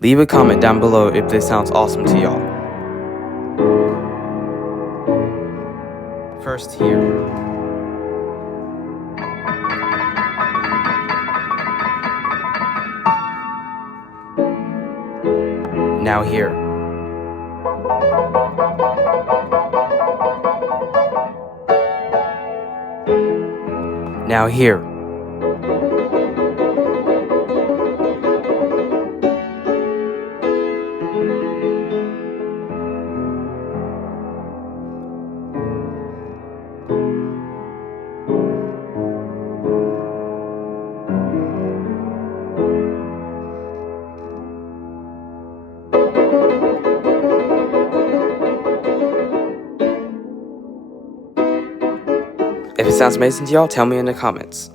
Leave a comment down below if this sounds awesome to y'all. First here. Now here. Now here. If it sounds amazing to y'all, tell me in the comments.